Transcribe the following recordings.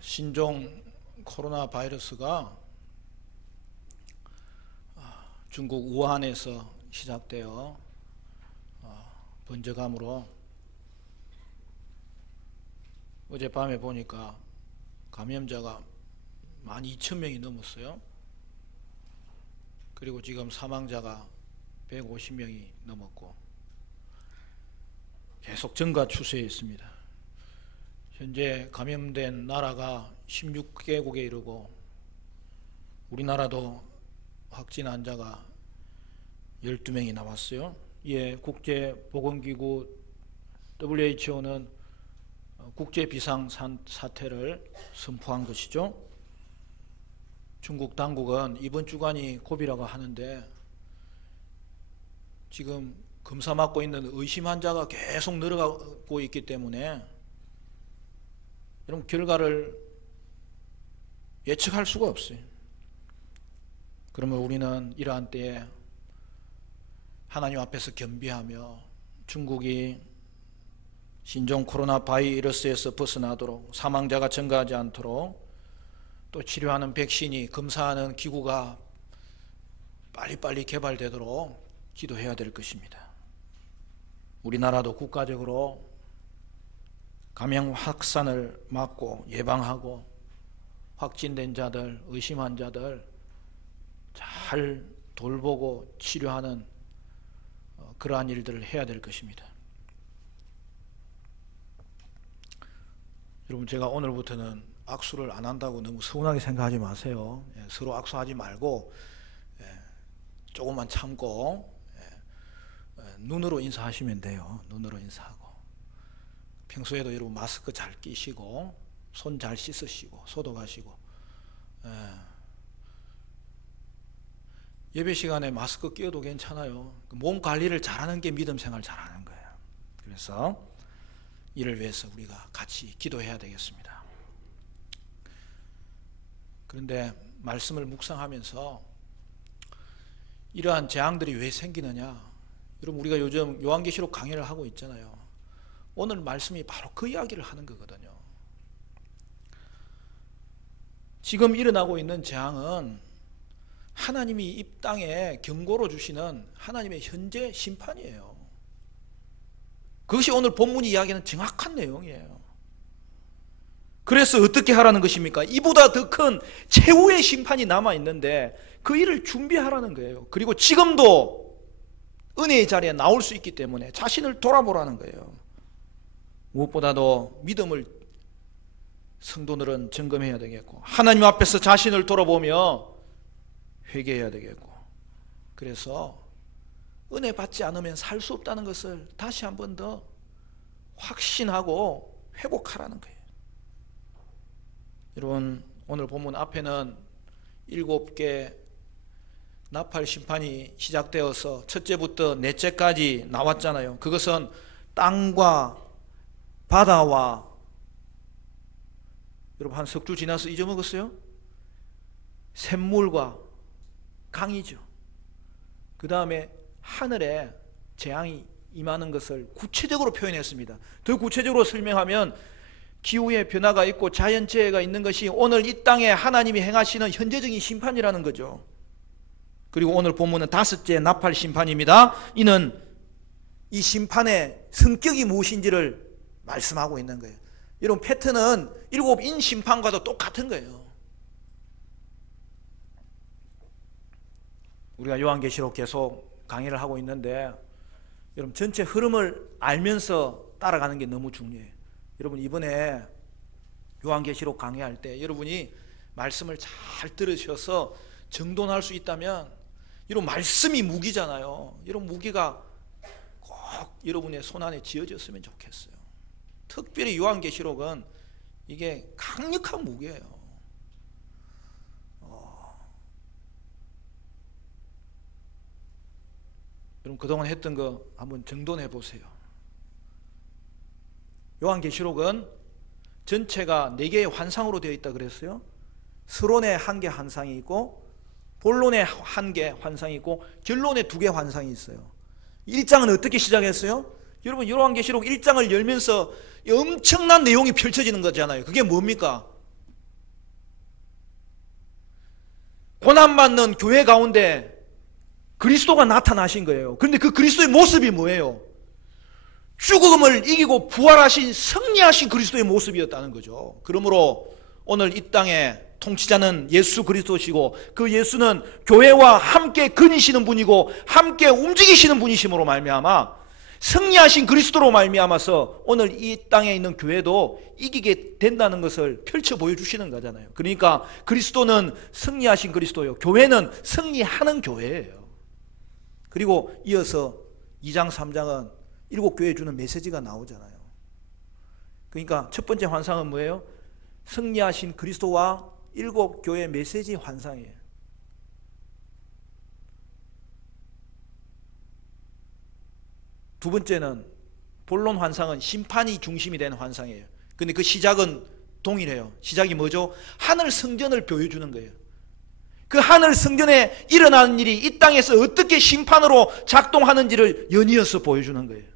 신종 코로나 바이러스가 중국 우한에서 시작되어 번져감으로 어젯밤에 보니까 감염자가 12,000명이 넘었어요. 그리고 지금 사망자가 150명이 넘었고 계속 증가 추세에 있습니다. 현재 감염된 나라가 16개국에 이르고 우리나라도 확진 환자가 12명이 나왔어요. 이에 국제보건기구 WHO는 국제 비상사태를 선포한 것이죠. 중국 당국은 이번 주간이 고비라고 하는데 지금 검사 받고 있는 의심 환자가 계속 늘어가고 있기 때문에 여러분 결과를 예측할 수가 없어요. 그러면 우리는 이러한 때에 하나님 앞에서 겸비하며 중국이 신종 코로나 바이러스에서 벗어나도록 사망자가 증가하지 않도록 또 치료하는 백신이 검사하는 기구가 빨리빨리 개발되도록 기도해야 될 것입니다. 우리나라도 국가적으로 감염 확산을 막고 예방하고 확진된 자들, 의심 환자들 잘 돌보고 치료하는 그러한 일들을 해야 될 것입니다. 여러분, 제가 오늘부터는 악수를 안 한다고 너무 서운하게 생각하지 마세요. 서로 악수하지 말고 조금만 참고 눈으로 인사하시면 돼요. 눈으로 인사하고 평소에도 여러분 마스크 잘 끼시고 손 잘 씻으시고 소독하시고 예배 시간에 마스크 끼어도 괜찮아요. 몸 관리를 잘하는 게 믿음 생활 잘하는 거예요. 그래서 이를 위해서 우리가 같이 기도해야 되겠습니다. 그런데 말씀을 묵상하면서 이러한 재앙들이 왜 생기느냐, 여러분 우리가 요즘 요한계시록 강의를 하고 있잖아요. 오늘 말씀이 바로 그 이야기를 하는 거거든요. 지금 일어나고 있는 재앙은 하나님이 이 땅에 경고로 주시는 하나님의 현재 심판이에요. 그것이 오늘 본문이 이야기하는 정확한 내용이에요. 그래서 어떻게 하라는 것입니까? 이보다 더 큰 최후의 심판이 남아있는데 그 일을 준비하라는 거예요. 그리고 지금도 은혜의 자리에 나올 수 있기 때문에 자신을 돌아보라는 거예요. 무엇보다도 믿음을 성도들은 점검해야 되겠고 하나님 앞에서 자신을 돌아보며 회개해야 되겠고, 그래서 은혜 받지 않으면 살 수 없다는 것을 다시 한 번 더 확신하고 회복하라는 거예요. 여러분, 오늘 본문 앞에는 7개 나팔 심판이 시작되어서 첫째부터 넷째까지 나왔잖아요. 그것은 땅과 바다와, 여러분 한 석 주 지나서 잊어먹었어요? 샘물과 강이죠. 그 다음에 하늘에 재앙이 임하는 것을 구체적으로 표현했습니다. 더 구체적으로 설명하면 기후의 변화가 있고 자연재해가 있는 것이 오늘 이 땅에 하나님이 행하시는 현재적인 심판이라는 거죠. 그리고 오늘 본문은 5째 나팔 심판입니다. 이는 이 심판의 성격이 무엇인지를 말씀하고 있는 거예요. 여러분, 패턴은 7인 심판과도 똑같은 거예요. 우리가 요한계시록 계속 강의를 하고 있는데 여러분 전체 흐름을 알면서 따라가는 게 너무 중요해요. 여러분 이번에 요한계시록 강의할 때 여러분이 말씀을 잘 들으셔서 정돈할 수 있다면, 여러분 말씀이 무기잖아요. 여러분 무기가 꼭 여러분의 손안에 쥐어졌으면 좋겠어요. 특별히 요한계시록은 이게 강력한 무기예요. 여러분 그동안 했던 거 한번 정돈해 보세요. 요한계시록은 전체가 4개의 환상으로 되어 있다 그랬어요. 서론에 1개 환상이 있고 본론에 1개 환상이 있고 결론에 2개 환상이 있어요. 1장은 어떻게 시작했어요? 여러분 요한계시록 1장을 열면서 엄청난 내용이 펼쳐지는 거잖아요. 그게 뭡니까? 고난받는 교회 가운데 그리스도가 나타나신 거예요. 그런데 그 그리스도의 모습이 뭐예요? 죽음을 이기고 부활하신 승리하신 그리스도의 모습이었다는 거죠. 그러므로 오늘 이 땅에 통치자는 예수 그리스도시고 그 예수는 교회와 함께 거니시는 분이고 함께 움직이시는 분이심으로 말미암아 승리하신 그리스도로 말미암아서 오늘 이 땅에 있는 교회도 이기게 된다는 것을 펼쳐 보여주시는 거잖아요. 그러니까 그리스도는 승리하신 그리스도요, 교회는 승리하는 교회예요. 그리고 이어서 2장 3장은 7교회에 주는 메시지가 나오잖아요. 그러니까 첫 번째 환상은 뭐예요? 승리하신 그리스도와 7교회 메시지 환상이에요. 두 번째는 본론 환상은 심판이 중심이 된 환상이에요. 근데 그 시작은 동일해요. 시작이 뭐죠? 하늘 성전을 보여주는 거예요. 그 하늘 성전에 일어나는 일이 이 땅에서 어떻게 심판으로 작동하는지를 연이어서 보여주는 거예요.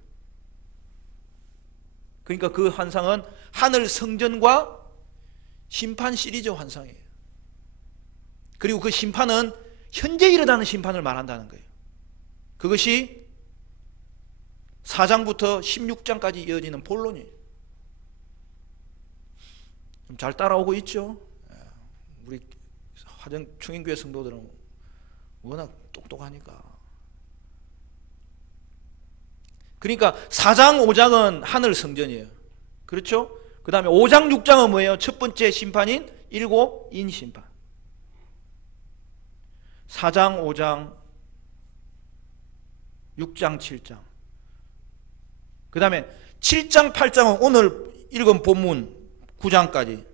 그러니까 그 환상은 하늘 성전과 심판 시리즈 환상이에요. 그리고 그 심판은 현재 일어나는 심판을 말한다는 거예요. 그것이 4장부터 16장까지 이어지는 본론이에요. 좀 잘 따라오고 있죠? 우리 화정 충인교회 성도들은 워낙 똑똑하니까. 그러니까 4장 5장은 하늘 성전이에요. 그렇죠? 그 다음에 5장 6장은 뭐예요? 첫 번째 심판인 7인 심판. 4장 5장 6장 7장. 그 다음에 7장 8장은 오늘 읽은 본문 9장까지.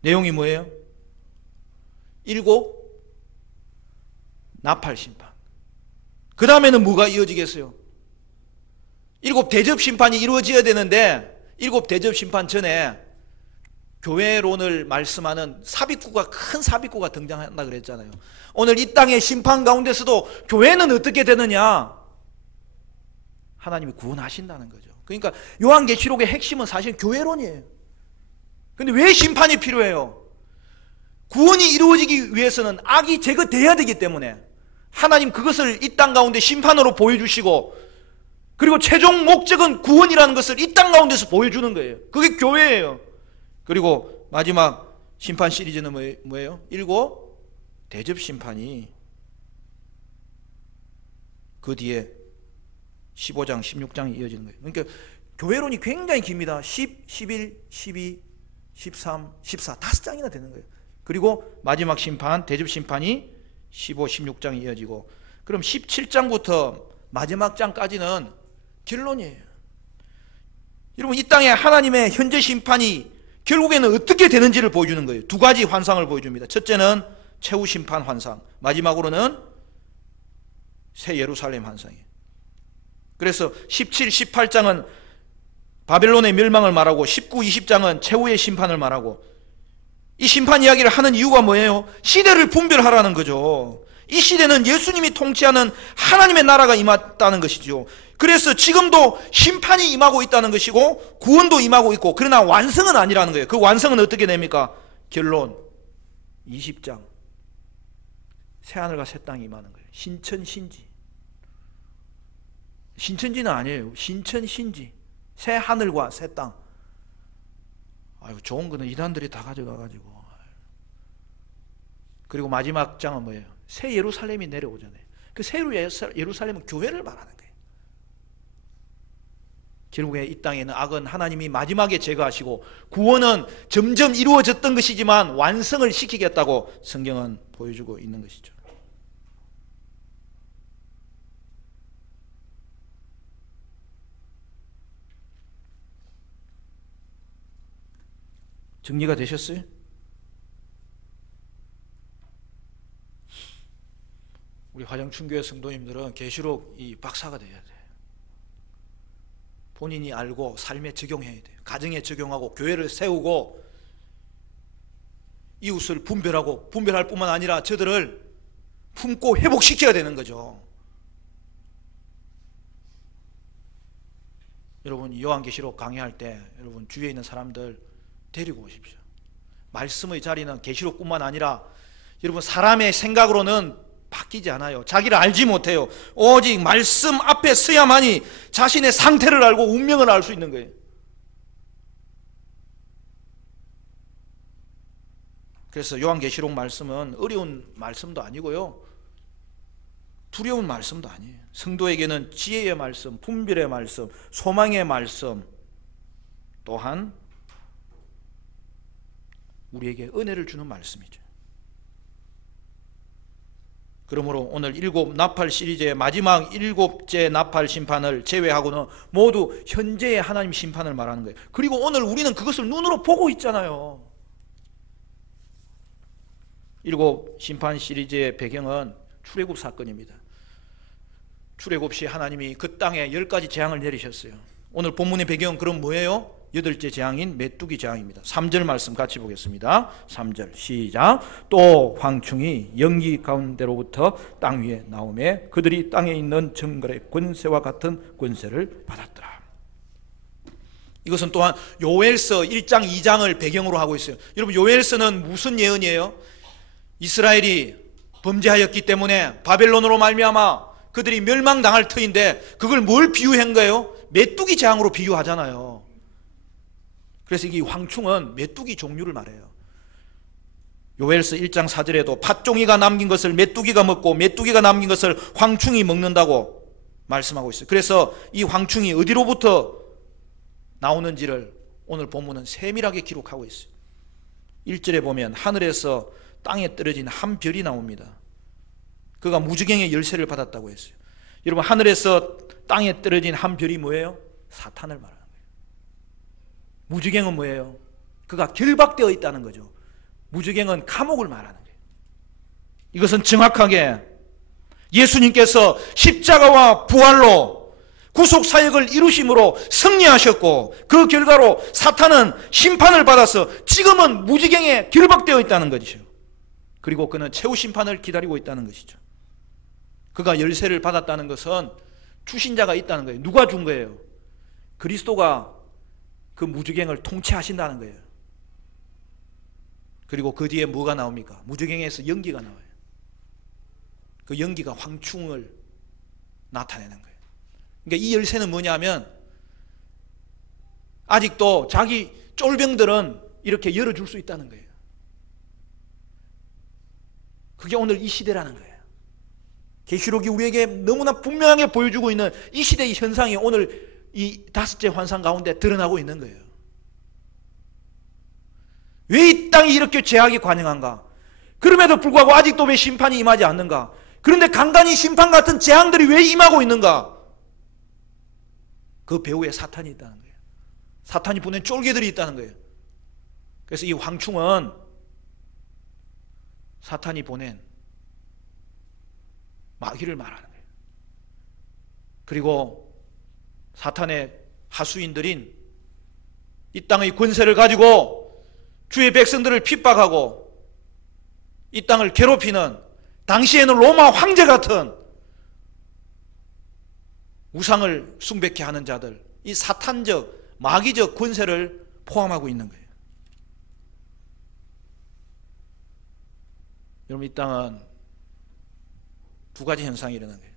내용이 뭐예요? 7 나팔 심판. 그 다음에는 뭐가 이어지겠어요? 7 대접 심판이 이루어져야 되는데 7 대접 심판 전에 교회론을 말씀하는 삽입구가, 큰 삽입구가 등장한다 그랬잖아요. 오늘 이 땅의 심판 가운데서도 교회는 어떻게 되느냐? 하나님이 구원하신다는 거죠. 그러니까 요한계시록의 핵심은 사실 교회론이에요. 근데 왜 심판이 필요해요? 구원이 이루어지기 위해서는 악이 제거돼야 되기 때문에 하나님 그것을 이 땅 가운데 심판으로 보여주시고, 그리고 최종 목적은 구원이라는 것을 이 땅 가운데서 보여주는 거예요. 그게 교회예요. 그리고 마지막 심판 시리즈는 뭐예요? 7 대접 심판이 그 뒤에 15장, 16장이 이어지는 거예요. 그러니까 교회론이 굉장히 깁니다. 10, 11, 12, 13, 14, 5장이나 되는 거예요. 그리고 마지막 심판, 대접 심판이 15, 16장이 이어지고, 그럼 17장부터 마지막 장까지는 결론이에요. 여러분, 이 땅에 하나님의 현재 심판이 결국에는 어떻게 되는지를 보여주는 거예요. 두 가지 환상을 보여줍니다. 첫째는 최후 심판 환상, 마지막으로는 새 예루살렘 환상이에요. 그래서 17, 18장은 바벨론의 멸망을 말하고 19, 20장은 최후의 심판을 말하고, 이 심판 이야기를 하는 이유가 뭐예요? 시대를 분별하라는 거죠. 이 시대는 예수님이 통치하는 하나님의 나라가 임했다는 것이죠. 그래서 지금도 심판이 임하고 있다는 것이고 구원도 임하고 있고, 그러나 완성은 아니라는 거예요. 그 완성은 어떻게 됩니까? 결론 20장 새하늘과 새 땅이 임하는 거예요. 신천신지. 신천지는 아니에요. 신천신지. 새 하늘과 새 땅. 아유, 좋은 거는 이단들이 다 가져가가지고. 그리고 마지막 장은 뭐예요? 새 예루살렘이 내려오잖아요. 그 새 예루살렘은 교회를 말하는 거예요. 결국에 이 땅에는 악은 하나님이 마지막에 제거하시고, 구원은 점점 이루어졌던 것이지만 완성을 시키겠다고 성경은 보여주고 있는 것이죠. 정리가 되셨어요? 우리 화정춘교회 성도님들은 계시록 이 박사가 돼야 돼. 본인이 알고 삶에 적용해야 돼요. 가정에 적용하고 교회를 세우고 이웃을 분별하고, 분별할 뿐만 아니라 저들을 품고 회복시켜야 되는 거죠. 여러분, 요한계시록 강의할 때 여러분 주위에 있는 사람들 데리고 오십시오. 말씀의 자리는 계시록뿐만 아니라 여러분 사람의 생각으로는 바뀌지 않아요. 자기를 알지 못해요. 오직 말씀 앞에 서야만이 자신의 상태를 알고 운명을 알 수 있는 거예요. 그래서 요한계시록 말씀은 어려운 말씀도 아니고요, 두려운 말씀도 아니에요. 성도에게는 지혜의 말씀, 분별의 말씀, 소망의 말씀, 또한 우리에게 은혜를 주는 말씀이죠. 그러므로 오늘 7 나팔 시리즈의 마지막 7째 나팔 심판을 제외하고는 모두 현재의 하나님 심판을 말하는 거예요. 그리고 오늘 우리는 그것을 눈으로 보고 있잖아요. 7 심판 시리즈의 배경은 출애굽 사건입니다. 출애굽 시 하나님이 그 땅에 10가지 재앙을 내리셨어요. 오늘 본문의 배경은 그럼 뭐예요? 8째 재앙인 메뚜기 재앙입니다. 3절 말씀 같이 보겠습니다. 3절 시작. 또 황충이 연기 가운데로부터 땅 위에 나오매 그들이 땅에 있는 정글의 권세와 같은 권세를 받았더라. 이것은 또한 요엘서 1장 2장을 배경으로 하고 있어요. 여러분, 요엘서는 무슨 예언이에요? 이스라엘이 범죄하였기 때문에 바벨론으로 말미암아 그들이 멸망당할 터인데 그걸 뭘 비유한 거예요? 메뚜기 재앙으로 비유하잖아요. 그래서 이 황충은 메뚜기 종류를 말해요. 요엘서 1장 4절에도 팥종이가 남긴 것을 메뚜기가 먹고 메뚜기가 남긴 것을 황충이 먹는다고 말씀하고 있어요. 그래서 이 황충이 어디로부터 나오는지를 오늘 본문은 세밀하게 기록하고 있어요. 1절에 보면 하늘에서 땅에 떨어진 한 별이 나옵니다. 그가 무지갱의 열쇠를 받았다고 했어요. 여러분, 하늘에서 땅에 떨어진 한 별이 뭐예요? 사탄을 말하는 거예요. 무지갱은 뭐예요? 그가 결박되어 있다는 거죠. 무지갱은 감옥을 말하는 거예요. 이것은 정확하게 예수님께서 십자가와 부활로 구속사역을 이루심으로 승리하셨고 그 결과로 사탄은 심판을 받아서 지금은 무지갱에 결박되어 있다는 것이죠. 그리고 그는 최후 심판을 기다리고 있다는 것이죠. 그가 열쇠를 받았다는 것은 주신자가 있다는 거예요. 누가 준 거예요? 그리스도가 그 무지갱을 통치하신다는 거예요. 그리고 그 뒤에 뭐가 나옵니까? 무지갱에서 연기가 나와요. 그 연기가 황충을 나타내는 거예요. 그러니까 이 열쇠는 뭐냐면 아직도 자기 쫄병들은 이렇게 열어줄 수 있다는 거예요. 그게 오늘 이 시대라는 거예요. 계시록이 우리에게 너무나 분명하게 보여주고 있는 이 시대의 현상이 오늘 이 5째 환상 가운데 드러나고 있는 거예요. 왜 이 땅이 이렇게 죄악이 관영한가? 그럼에도 불구하고 아직도 왜 심판이 임하지 않는가? 그런데 간간히 심판 같은 재앙들이 왜 임하고 있는가? 그 배후에 사탄이 있다는 거예요. 사탄이 보낸 쫄개들이 있다는 거예요. 그래서 이 황충은 사탄이 보낸 마귀를 말하는 거예요. 그리고 사탄의 하수인들인 이 땅의 권세를 가지고 주의 백성들을 핍박하고 이 땅을 괴롭히는 당시에는 로마 황제 같은 우상을 숭배케 하는 자들, 이 사탄적 마귀적 권세를 포함하고 있는 거예요. 여러분, 이 땅은 두 가지 현상이 일어나는 거예요.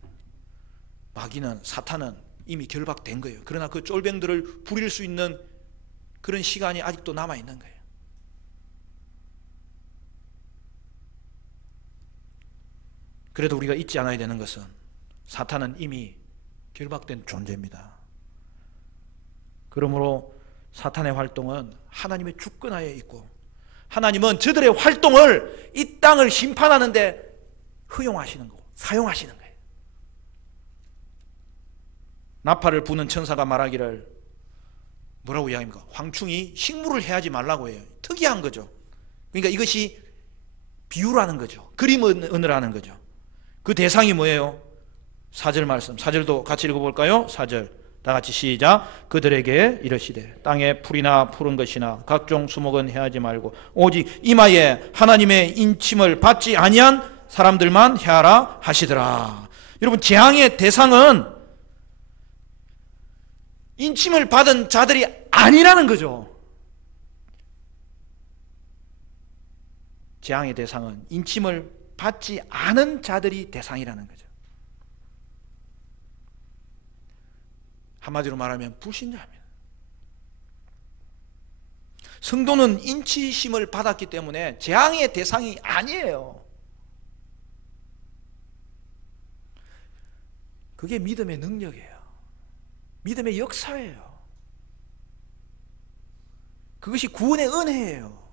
마귀는, 사탄은 이미 결박된 거예요. 그러나 그 쫄병들을 부릴 수 있는 그런 시간이 아직도 남아있는 거예요. 그래도 우리가 잊지 않아야 되는 것은 사탄은 이미 결박된 존재입니다. 그러므로 사탄의 활동은 하나님의 주권하에 있고 하나님은 저들의 활동을 이 땅을 심판하는 데 허용하시는 거고 사용하시는 거예요. 나팔을 부는 천사가 말하기를 뭐라고 이야기합니까? 황충이 식물을 해하지 말라고 해요. 특이한 거죠. 그러니까 이것이 비유라는 거죠. 그림 언어라는 거죠. 그 대상이 뭐예요? 4절 말씀, 4절도 같이 읽어볼까요? 4절 다 같이 시작. 그들에게 이르시되 땅에 풀이나 푸른 것이나 각종 수목은 해하지 말고 오직 이마에 하나님의 인침을 받지 아니한 사람들만 해하라 하시더라. 여러분, 재앙의 대상은 인침을 받은 자들이 아니라는 거죠. 재앙의 대상은 인침을 받지 않은 자들이 대상이라는 거죠. 한마디로 말하면 불신자입니다. 성도는 인치심을 받았기 때문에 재앙의 대상이 아니에요. 그게 믿음의 능력이에요. 믿음의 역사예요. 그것이 구원의 은혜예요.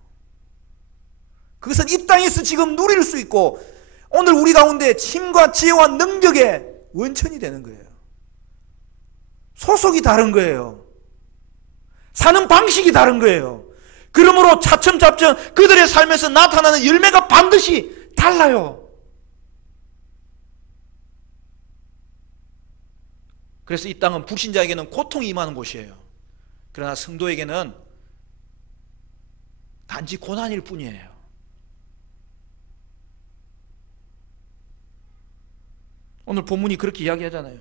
그것은 이 땅에서 지금 누릴 수 있고 오늘 우리 가운데 힘과 지혜와 능력의 원천이 되는 거예요. 소속이 다른 거예요. 사는 방식이 다른 거예요. 그러므로 차츰차츰 그들의 삶에서 나타나는 열매가 반드시 달라요. 그래서 이 땅은 불신자에게는 고통이 임하는 곳이에요. 그러나 성도에게는 단지 고난일 뿐이에요. 오늘 본문이 그렇게 이야기하잖아요.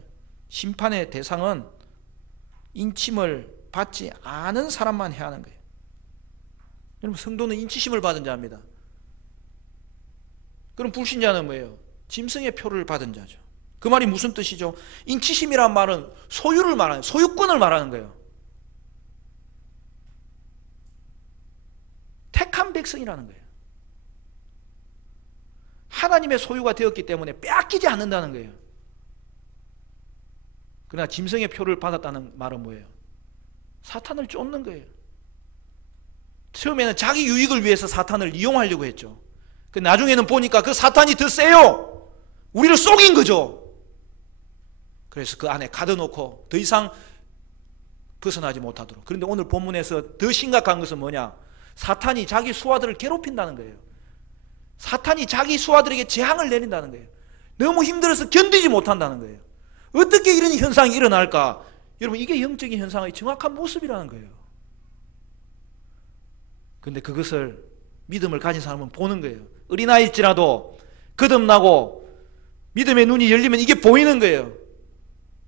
심판의 대상은 인침을 받지 않은 사람만 해야 하는 거예요. 여러분, 성도는 인치심을 받은 자입니다. 그럼 불신자는 뭐예요? 짐승의 표를 받은 자죠. 그 말이 무슨 뜻이죠? 인치심이란 말은 소유를 말하는, 소유권을 말하는 거예요. 택한 백성이라는 거예요. 하나님의 소유가 되었기 때문에 빼앗기지 않는다는 거예요. 그러나 짐승의 표를 받았다는 말은 뭐예요? 사탄을 쫓는 거예요. 처음에는 자기 유익을 위해서 사탄을 이용하려고 했죠. 나중에는 보니까 그 사탄이 더 세요. 우리를 속인 거죠. 그래서 그 안에 가둬놓고 더 이상 벗어나지 못하도록. 그런데 오늘 본문에서 더 심각한 것은 뭐냐? 사탄이 자기 수하들을 괴롭힌다는 거예요. 사탄이 자기 수하들에게 재앙을 내린다는 거예요. 너무 힘들어서 견디지 못한다는 거예요. 어떻게 이런 현상이 일어날까? 여러분, 이게 영적인 현상의 정확한 모습이라는 거예요. 그런데 그것을 믿음을 가진 사람은 보는 거예요. 어린아이일지라도 거듭나고 믿음의 눈이 열리면 이게 보이는 거예요.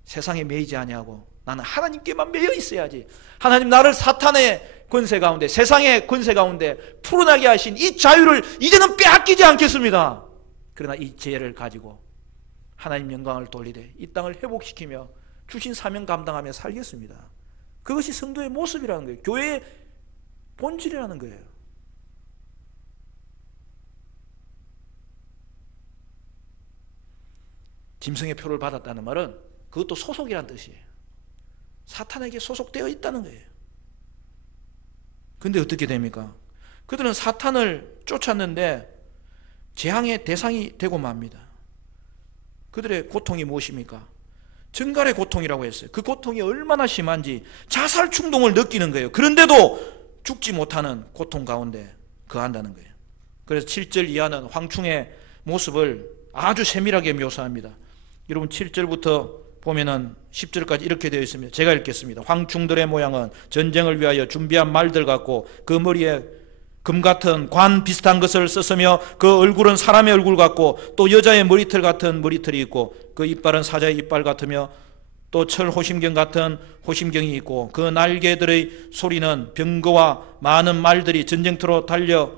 세상에 매이지 아니하고 나는 하나님께만 매여 있어야지. 하나님 나를 사탄의 권세 가운데, 세상의 권세 가운데 풀어나게 하신 이 자유를 이제는 빼앗기지 않겠습니다. 그러나 이 지혜를 가지고 하나님 영광을 돌리되 이 땅을 회복시키며 주신 사명 감당하며 살겠습니다. 그것이 성도의 모습이라는 거예요. 교회의 본질이라는 거예요. 짐승의 표를 받았다는 말은 그것도 소속이라는 뜻이에요. 사탄에게 소속되어 있다는 거예요. 근데 어떻게 됩니까? 그들은 사탄을 쫓았는데 재앙의 대상이 되고 맙니다. 그들의 고통이 무엇입니까? 증갈의 고통이라고 했어요. 그 고통이 얼마나 심한지 자살 충동을 느끼는 거예요. 그런데도 죽지 못하는 고통 가운데 거한다는 거예요. 그래서 7절 이하는 황충의 모습을 아주 세밀하게 묘사합니다. 여러분 7절부터 보면은 10절까지 이렇게 되어 있습니다. 제가 읽겠습니다. 황충들의 모양은 전쟁을 위하여 준비한 말들 같고 그 머리에 금 같은 관 비슷한 것을 썼으며 그 얼굴은 사람의 얼굴 같고 또 여자의 머리털 같은 머리털이 있고 그 이빨은 사자의 이빨 같으며 또 철 호심경 같은 호심경이 있고 그 날개들의 소리는 병거와 많은 말들이 전쟁터로 달려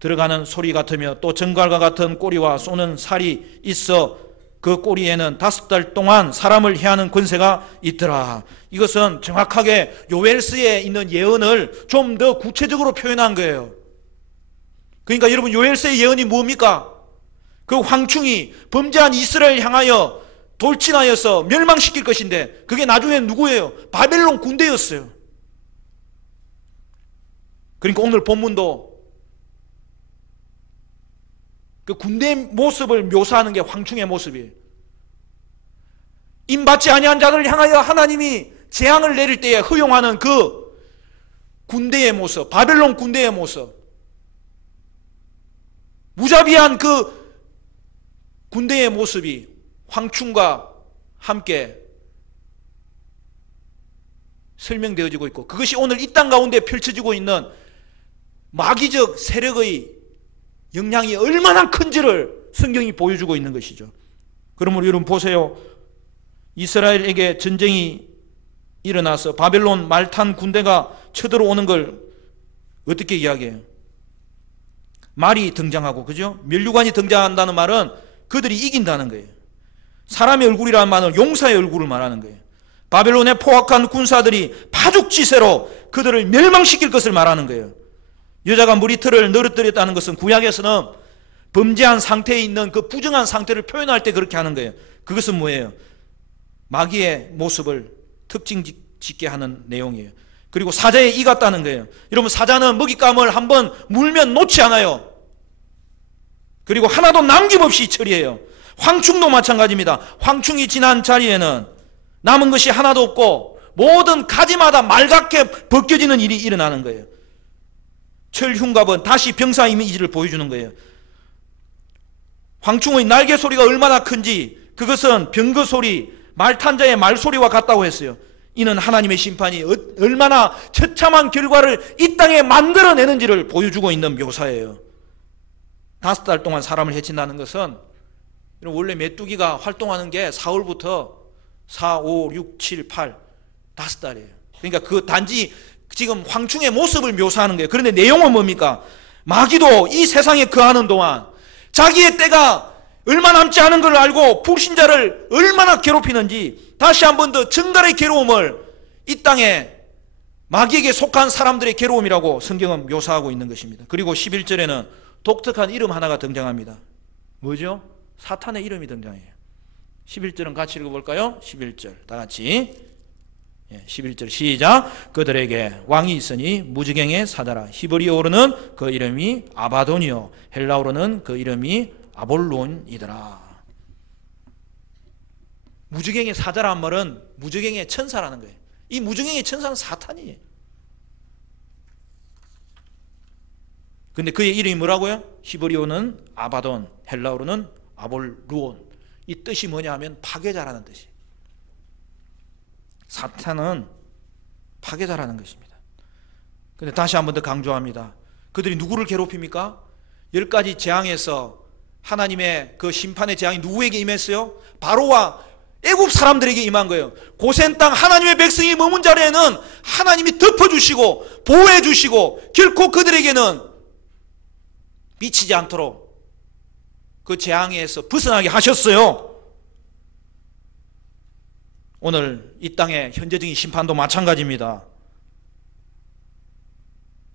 들어가는 소리 같으며 또 정갈과 같은 꼬리와 쏘는 살이 있어 그 꼬리에는 5달 동안 사람을 해하는 권세가 있더라. 이것은 정확하게 요엘서에 있는 예언을 좀 더 구체적으로 표현한 거예요. 그러니까 여러분 요엘서의 예언이 뭡니까? 그 황충이 범죄한 이스라엘 향하여 돌진하여서 멸망시킬 것인데 그게 나중에 누구예요? 바벨론 군대였어요. 그러니까 오늘 본문도 그 군대의 모습을 묘사하는 게 황충의 모습이에요. 임받지 아니한 자들을 향하여 하나님이 재앙을 내릴 때에 허용하는 그 군대의 모습, 바벨론 군대의 모습, 무자비한 그 군대의 모습이 황충과 함께 설명되어지고 있고 그것이 오늘 이 땅 가운데 펼쳐지고 있는 마귀적 세력의 영향이 얼마나 큰지를 성경이 보여주고 있는 것이죠. 그러므로 여러분 보세요. 이스라엘에게 전쟁이 일어나서 바벨론 말탄 군대가 쳐들어오는 걸 어떻게 이야기해요? 말이 등장하고, 그죠? 면류관이 등장한다는 말은 그들이 이긴다는 거예요. 사람의 얼굴이라는 말은 용사의 얼굴을 말하는 거예요. 바벨론의 포악한 군사들이 파죽지세로 그들을 멸망시킬 것을 말하는 거예요. 여자가 머리털을 늘어뜨렸다는 것은 구약에서는 범죄한 상태에 있는 그 부정한 상태를 표현할 때 그렇게 하는 거예요. 그것은 뭐예요? 마귀의 모습을 특징 짓게 하는 내용이에요. 그리고 사자에 이 같다는 거예요. 여러분, 사자는 먹잇감을 한번 물면 놓지 않아요. 그리고 하나도 남김없이 처리해요. 황충도 마찬가지입니다. 황충이 지난 자리에는 남은 것이 하나도 없고 모든 가지마다 말갛게 벗겨지는 일이 일어나는 거예요. 철흉갑은 다시 병사 이미지를 보여주는 거예요. 황충의 날개 소리가 얼마나 큰지 그것은 병거 소리, 말탄자의 말소리와 같다고 했어요. 이는 하나님의 심판이 얼마나 처참한 결과를 이 땅에 만들어내는지를 보여주고 있는 묘사예요. 5달 동안 사람을 해친다는 것은, 원래 메뚜기가 활동하는 게 4월부터 4, 5, 6, 7, 8 5달이에요. 그러니까 그 단지 지금 황충의 모습을 묘사하는 거예요. 그런데 내용은 뭡니까? 마귀도 이 세상에 거하는 동안 자기의 때가 얼마 남지 않은 걸 알고 불신자를 얼마나 괴롭히는지 다시 한 번 더 정갈의 괴로움을 이 땅에 마귀에게 속한 사람들의 괴로움이라고 성경은 묘사하고 있는 것입니다. 그리고 11절에는 독특한 이름 하나가 등장합니다. 뭐죠? 사탄의 이름이 등장해요. 11절은 같이 읽어볼까요? 11절 다 같이 11절 시작. 그들에게 왕이 있으니 무지갱의 사자라. 히브리어로는 그 이름이 아바돈이요 헬라어로는 그 이름이 아볼론이더라. 무지갱의 사자란 말은 무지갱의 천사라는 거예요. 이 무지갱의 천사는 사탄이에요. 근데 그의 이름이 뭐라고요? 히브리어는 아바돈, 헬라어로는 아볼루온. 이 뜻이 뭐냐 하면 파괴자라는 뜻이에요. 사탄은 파괴자라는 것입니다. 근데 다시 한 번 더 강조합니다. 그들이 누구를 괴롭힙니까? 10가지 재앙에서 하나님의 그 심판의 재앙이 누구에게 임했어요? 바로와 애굽 사람들에게 임한 거예요. 고센 땅 하나님의 백성이 머문 자리에는 하나님이 덮어주시고 보호해주시고 결코 그들에게는 미치지 않도록 그 재앙에서 벗어나게 하셨어요. 오늘 이 땅의 현재적인 심판도 마찬가지입니다.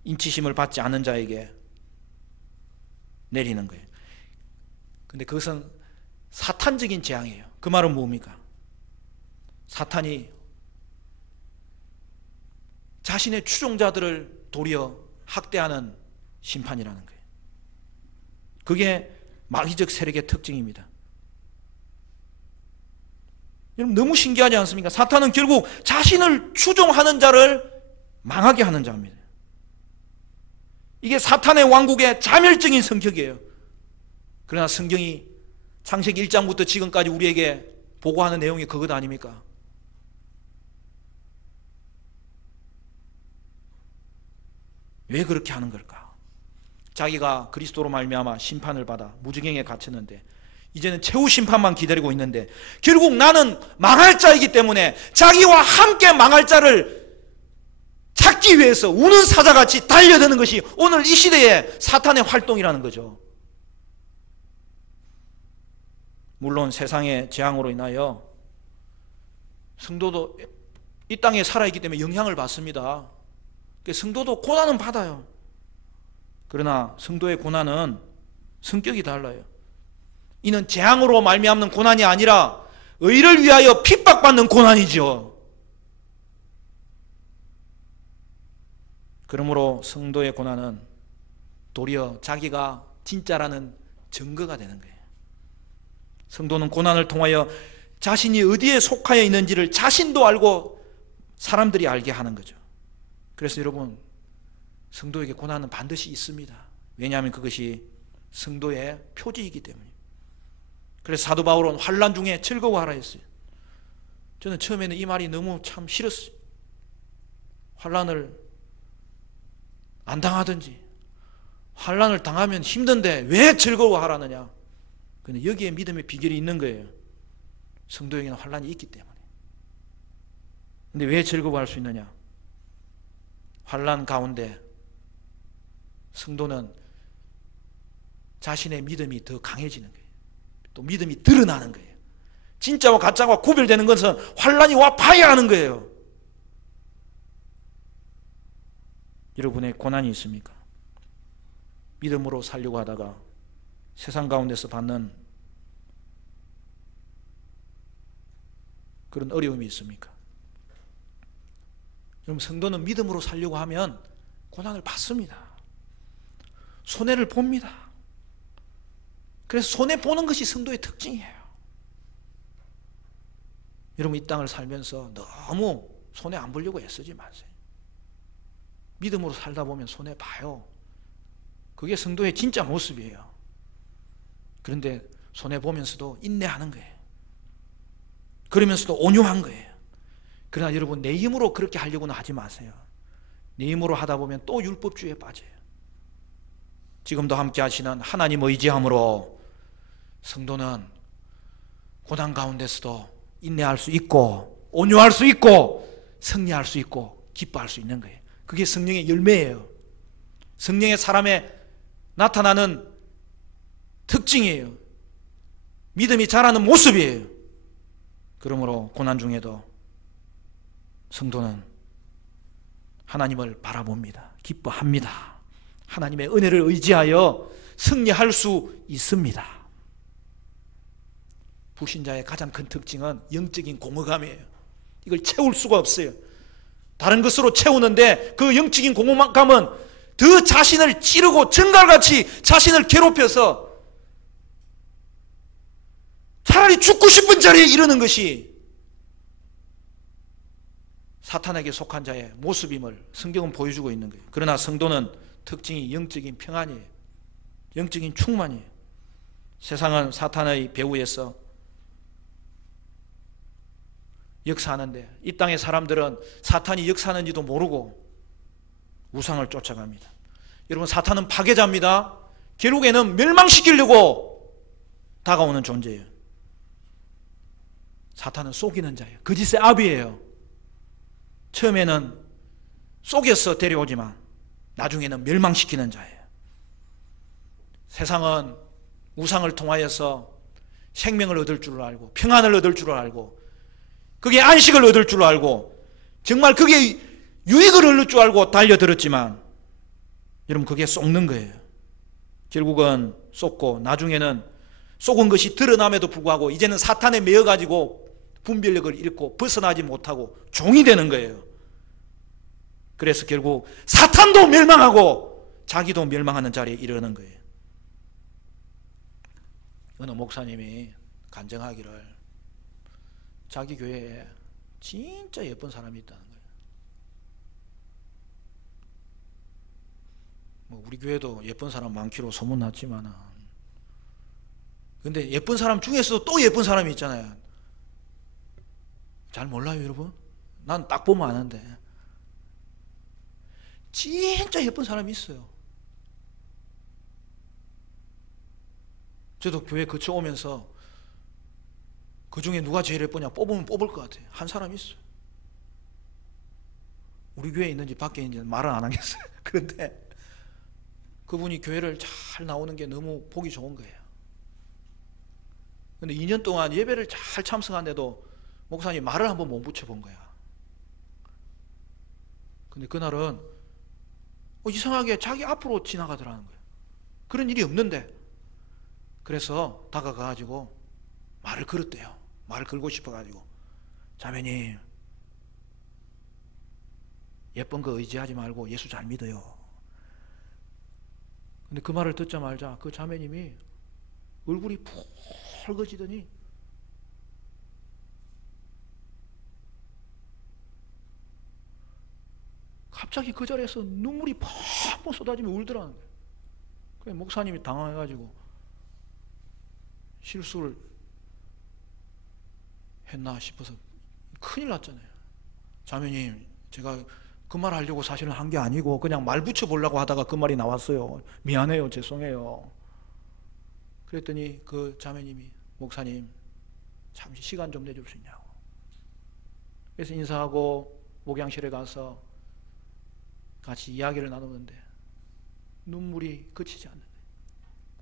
인치심을 받지 않은 자에게 내리는 거예요. 근데 그것은 사탄적인 재앙이에요. 그 말은 뭡니까? 사탄이 자신의 추종자들을 도리어 학대하는 심판이라는 거예요. 그게 마귀적 세력의 특징입니다. 여러분, 너무 신기하지 않습니까? 사탄은 결국 자신을 추종하는 자를 망하게 하는 자입니다. 이게 사탄의 왕국의 자멸적인 성격이에요. 그러나 성경이 창세기 1장부터 지금까지 우리에게 보고하는 내용이 그것 아닙니까? 왜 그렇게 하는 걸까? 자기가 그리스도로 말미암아 심판을 받아 무지갱에 갇혔는데 이제는 최후 심판만 기다리고 있는데 결국 나는 망할 자이기 때문에 자기와 함께 망할 자를 찾기 위해서 우는 사자같이 달려드는 것이 오늘 이 시대의 사탄의 활동이라는 거죠. 물론 세상의 재앙으로 인하여 성도도 이 땅에 살아있기 때문에 영향을 받습니다. 성도도 고난은 받아요. 그러나 성도의 고난은 성격이 달라요. 이는 재앙으로 말미암는 고난이 아니라 의를 위하여 핍박받는 고난이죠. 그러므로 성도의 고난은 도리어 자기가 진짜라는 증거가 되는 거예요. 성도는 고난을 통하여 자신이 어디에 속하여 있는지를 자신도 알고 사람들이 알게 하는 거죠. 그래서 여러분, 성도에게 고난은 반드시 있습니다. 왜냐하면 그것이 성도의 표지이기 때문에. 그래서 사도 바울은 환난 중에 즐거워하라 했어요. 저는 처음에는 이 말이 너무 참 싫었어요. 환난을 안 당하든지 환난을 당하면 힘든데 왜 즐거워하라느냐. 근데 여기에 믿음의 비결이 있는 거예요. 성도에게는 환난이 있기 때문에. 근데 왜 즐거워할 수 있느냐? 환난 가운데 성도는 자신의 믿음이 더 강해지는 거예요. 또 믿음이 드러나는 거예요. 진짜와 가짜가 구별되는 것은 환란이 와 봐야 하는 거예요. 여러분의 고난이 있습니까? 믿음으로 살려고 하다가 세상 가운데서 받는 그런 어려움이 있습니까? 여러분, 성도는 믿음으로 살려고 하면 고난을 받습니다. 손해를 봅니다. 그래서 손해보는 것이 성도의 특징이에요. 여러분, 이 땅을 살면서 너무 손해 안 보려고 애쓰지 마세요. 믿음으로 살다 보면 손해 봐요. 그게 성도의 진짜 모습이에요. 그런데 손해 보면서도 인내하는 거예요. 그러면서도 온유한 거예요. 그러나 여러분, 내 힘으로 그렇게 하려고는 하지 마세요. 내 힘으로 하다 보면 또 율법주의에 빠져요. 지금도 함께 하시는 하나님 의지함으로 성도는 고난 가운데서도 인내할 수 있고 온유할 수 있고 승리할 수 있고 기뻐할 수 있는 거예요. 그게 성령의 열매예요. 성령의 사람에 나타나는 특징이에요. 믿음이 자라는 모습이에요. 그러므로 고난 중에도 성도는 하나님을 바라봅니다. 기뻐합니다. 하나님의 은혜를 의지하여 승리할 수 있습니다. 불신자의 가장 큰 특징은 영적인 공허감이에요. 이걸 채울 수가 없어요. 다른 것으로 채우는데 그 영적인 공허감은 더 자신을 찌르고 정갈같이 자신을 괴롭혀서 차라리 죽고 싶은 자리에 이르는 것이 사탄에게 속한 자의 모습임을 성경은 보여주고 있는 거예요. 그러나 성도는 특징이 영적인 평안이에요. 영적인 충만이에요. 세상은 사탄의 배후에서 역사하는데 이 땅의 사람들은 사탄이 역사하는지도 모르고 우상을 쫓아갑니다. 여러분, 사탄은 파괴자입니다. 결국에는 멸망시키려고 다가오는 존재예요. 사탄은 속이는 자예요. 거짓의 아비예요. 처음에는 속여서 데려오지만 나중에는 멸망시키는 자예요. 세상은 우상을 통하여서 생명을 얻을 줄 알고 평안을 얻을 줄 알고 그게 안식을 얻을 줄 알고 정말 그게 유익을 얻을 줄 알고 달려들었지만 여러분, 그게 속는 거예요. 결국은 속고 나중에는 속은 것이 드러남에도 불구하고 이제는 사탄에 매여가지고 분별력을 잃고 벗어나지 못하고 종이 되는 거예요. 그래서 결국 사탄도 멸망하고 자기도 멸망하는 자리에 이르는 거예요. 어느 목사님이 간증하기를 자기 교회에 진짜 예쁜 사람이 있다는 거예요. 뭐 우리 교회도 예쁜 사람 많기로 소문났지만은, 근데 예쁜 사람 중에서도 또 예쁜 사람이 있잖아요. 잘 몰라요, 여러분? 난 딱 보면 아는데 진짜 예쁜 사람이 있어요. 저도 교회 거쳐오면서 그 중에 누가 제일 예쁘냐 뽑으면 뽑을 것 같아요. 한 사람이 있어요. 우리 교회에 있는지 밖에 있는지 말은 안 하겠어요. 그런데 그분이 교회를 잘 나오는 게 너무 보기 좋은 거예요. 근데 2년 동안 예배를 잘 참석한데도 목사님 말을 한번 못 붙여본 거야. 근데 그날은 이상하게 자기 앞으로 지나가더라는 거예요. 그런 일이 없는데. 그래서 다가가가지고 말을 걸었대요. 말을 걸고 싶어가지고, 자매님 예쁜 거 의지하지 말고 예수 잘 믿어요. 근데 그 말을 듣자마자 그 자매님이 얼굴이 붉어지더니 갑자기 그 자리에서 눈물이 펑펑 쏟아지며 울더라는 거예요. 그래서 목사님이 당황해가지고 실수를 했나 싶어서 큰일 났잖아요. 자매님, 제가 그 말 하려고 사실은 한 게 아니고 그냥 말 붙여보려고 하다가 그 말이 나왔어요. 미안해요, 죄송해요. 그랬더니 그 자매님이, 목사님 잠시 시간 좀 내줄 수 있냐고. 그래서 인사하고 목양실에 가서 같이 이야기를 나누는데 눈물이 그치지 않는 거예요.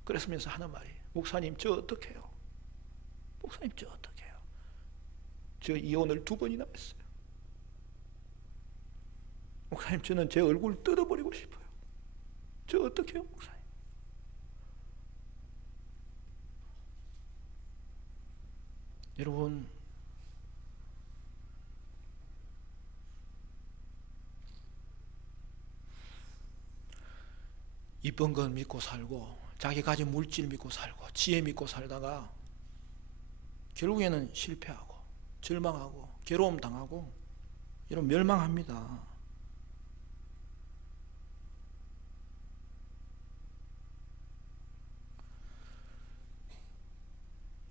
그랬으면서 하는 말이, 목사님 저 어떡해요? 목사님 저 어떡해요? 저 이혼을 2번이나 했어요. 목사님 저는 제 얼굴 뜯어버리고 싶어요. 저 어떡해요 목사님? 여러분, 이쁜 건 믿고 살고 자기 가진 물질 믿고 살고 지혜 믿고 살다가 결국에는 실패하고 절망하고 괴로움 당하고 이런 멸망합니다.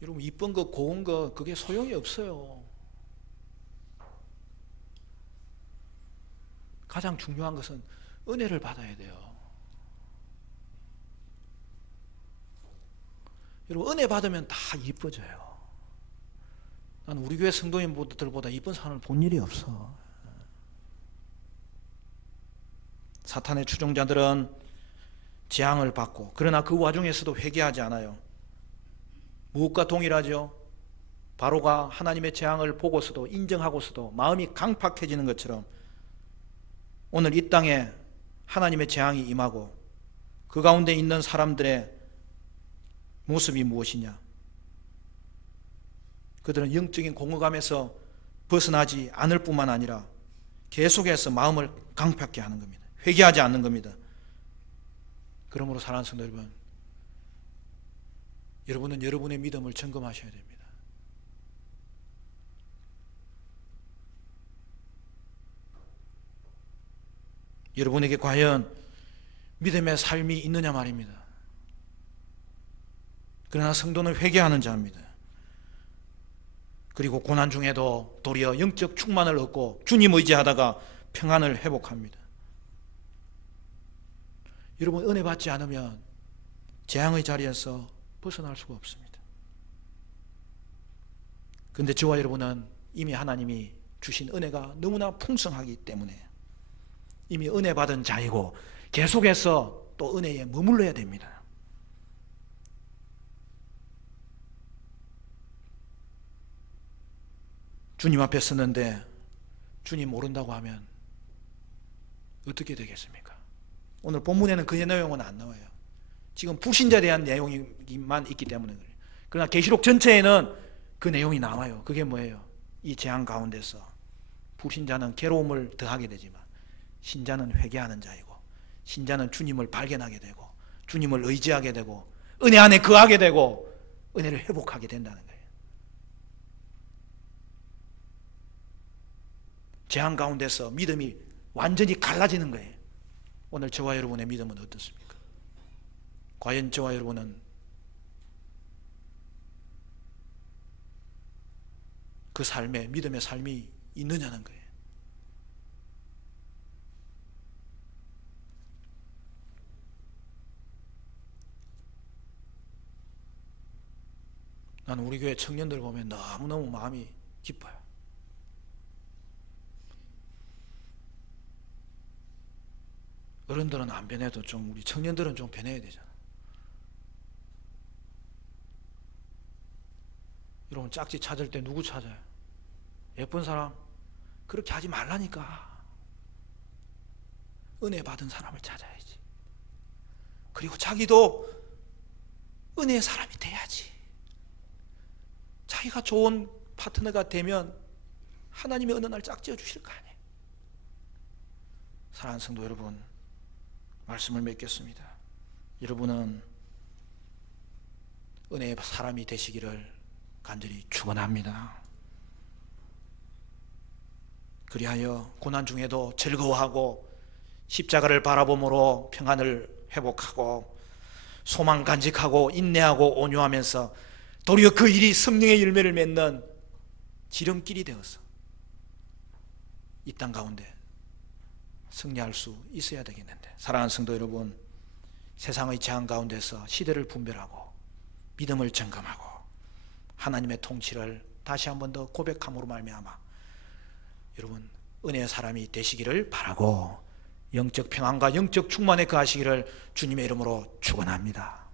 여러분, 이쁜 거 고운 거 그게 소용이 없어요. 가장 중요한 것은 은혜를 받아야 돼요. 여러분, 은혜 받으면 다 이뻐져요. 난 우리 교회 성도님들보다 이쁜 사람을 본 일이 없어. 사탄의 추종자들은 재앙을 받고, 그러나 그 와중에서도 회개하지 않아요. 무엇과 동일하죠? 바로가 하나님의 재앙을 보고서도 인정하고서도 마음이 강팍해지는 것처럼 오늘 이 땅에 하나님의 재앙이 임하고 그 가운데 있는 사람들의 모습이 무엇이냐? 그들은 영적인 공허감에서 벗어나지 않을 뿐만 아니라 계속해서 마음을 강팍하게 하는 겁니다. 회개하지 않는 겁니다. 그러므로 사랑하는 성도 여러분, 여러분은 여러분의 믿음을 점검하셔야 됩니다. 여러분에게 과연 믿음의 삶이 있느냐 말입니다. 그러나 성도는 회개하는 자입니다. 그리고 고난 중에도 도리어 영적 충만을 얻고 주님 의지하다가 평안을 회복합니다. 여러분, 은혜 받지 않으면 재앙의 자리에서 벗어날 수가 없습니다. 그런데 저와 여러분은 이미 하나님이 주신 은혜가 너무나 풍성하기 때문에 이미 은혜 받은 자이고 계속해서 또 은혜에 머물러야 됩니다. 주님 앞에 섰는데 주님 모른다고 하면 어떻게 되겠습니까? 오늘 본문에는 그 내용은 안 나와요. 지금 불신자에 대한 내용만 있기 때문에 그래요. 그러나 계시록 전체에는 그 내용이 나와요. 그게 뭐예요? 이 재앙 가운데서 불신자는 괴로움을 더하게 되지만 신자는 회개하는 자이고 신자는 주님을 발견하게 되고 주님을 의지하게 되고 은혜 안에 거하게 되고 은혜를 회복하게 된다는 거예요. 재앙 가운데서 믿음이 완전히 갈라지는 거예요. 오늘 저와 여러분의 믿음은 어떻습니까? 과연 저와 여러분은 그 삶에 믿음의 삶이 있느냐는 거예요. 나는 우리 교회 청년들 보면 너무너무 마음이 기뻐요. 어른들은 안 변해도 좀 우리 청년들은 좀 변해야 되잖아. 여러분, 짝지 찾을 때 누구 찾아요? 예쁜 사람? 그렇게 하지 말라니까. 은혜 받은 사람을 찾아야지. 그리고 자기도 은혜의 사람이 돼야지. 자기가 좋은 파트너가 되면 하나님이 어느 날 짝지어 주실 거 아니에요. 사랑하는 성도 여러분, 말씀을 맺겠습니다. 여러분은 은혜의 사람이 되시기를 간절히 축원합니다. 그리하여 고난 중에도 즐거워하고 십자가를 바라봄으로 평안을 회복하고 소망 간직하고 인내하고 온유하면서 도리어 그 일이 성령의 열매를 맺는 지름길이 되어서 이 땅 가운데 승리할 수 있어야 되겠는데, 사랑하는 성도 여러분, 세상의 재앙 가운데서 시대를 분별하고 믿음을 점검하고 하나님의 통치를 다시 한 번 더 고백함으로 말미암아 여러분 은혜의 사람이 되시기를 바라고 영적 평안과 영적 충만에 거하시기를 주님의 이름으로 축원합니다.